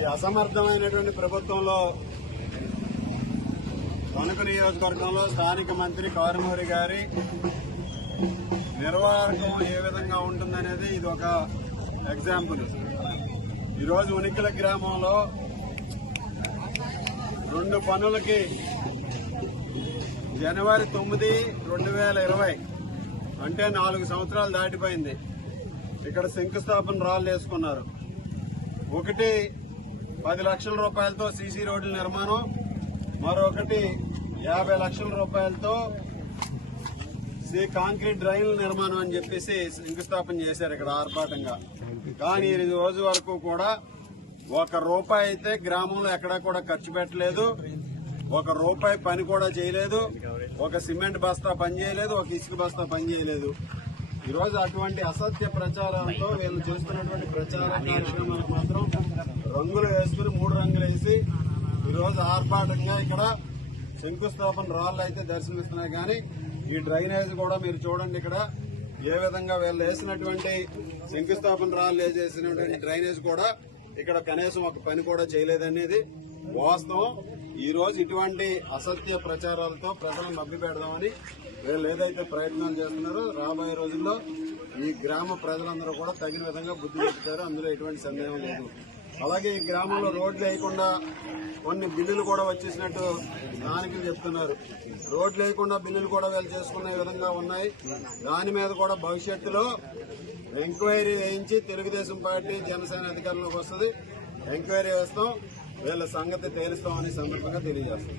ఈ అసమర్థమైనటువంటి ప్రభుత్వంలో తణుకు నియోజకవర్గంలో స్థానిక మంత్రి కారుమూరి గారి నిర్వాహకం ఏ విధంగా ఉంటుందనేది ఇది ఒక ఎగ్జాంపుల్. ఈరోజు ఉనికిల గ్రామంలో 2 పనులకి జనవరి 9, 2020 అంటే 4 సంవత్సరాలు దాటిపోయింది. ఇక్కడ శంకుస్థాపన రాళ్ళు వేసుకున్నారు. ఒకటి 10 లక్షల రూపాయలతో సీసీ రోడ్ల నిర్మాణం, మరొకటి 50 లక్షల రూపాయలతో కాంక్రీట్ డ్రైన్ల నిర్మాణం అని చెప్పేసి శంకుస్థాపన చేశారు ఇక్కడ ఆర్భాటంగా. కానీ ఈ రోజు వరకు కూడా 1 రూపాయి అయితే గ్రామంలో ఎక్కడా కూడా ఖర్చు పెట్టలేదు. 1 రూపాయి పని కూడా చేయలేదు. ఒక సిమెంట్ బస్తా పని చేయలేదు, ఒక ఇసుక బస్తా పని చేయలేదు. ఈరోజు అటువంటి అసత్య ప్రచారాలతో వీళ్ళు చేస్తున్నటువంటి ప్రచార కార్యక్రమాలకు మాత్రం రంగులు వేసుకుని 3 రంగులు వేసి ఈరోజు ఆర్భాటంగా ఇక్కడ శంకుస్థాపన రాళ్ళు అయితే దర్శనమిస్తున్నాయి. కానీ ఈ డ్రైనేజ్ కూడా మీరు చూడండి, ఇక్కడ ఏ విధంగా వీళ్ళు వేసినటువంటి శంకుస్థాపన రాళ్ళు వేసేసినటువంటి డ్రైనేజ్ కూడా ఇక్కడ కనీసం ఒక పని కూడా చేయలేదనేది వాస్తవం. ఈ రోజు ఇటువంటి అసత్య ప్రచారాలతో ప్రజలను మభ్యపెడదామని వీళ్ళు ఏదైతే ప్రయత్నాలు చేస్తున్నారో రాబోయే రోజుల్లో ఈ గ్రామ ప్రజలందరూ కూడా తగిన విధంగా బుద్ధి చెప్తారు, అందులో ఎటువంటి సందేహం లేదు. అలాగే ఈ గ్రామంలో రోడ్లు వేయకుండా కొన్ని బిల్లులు కూడా వచ్చేసినట్టు స్థానికులు చెప్తున్నారు. రోడ్లు వేయకుండా బిల్లులు కూడా వీళ్ళు చేసుకునే విధంగా ఉన్నాయి. దాని మీద కూడా భవిష్యత్తులో ఎంక్వైరీ వేయించి తెలుగుదేశం పార్టీ జనసేన అధికారంలోకి వస్తుంది. ఎంక్వైరీ వేస్తాం, వీళ్ళ సంగతి తేలుస్తామని సందర్భంగా తెలియజేస్తాం.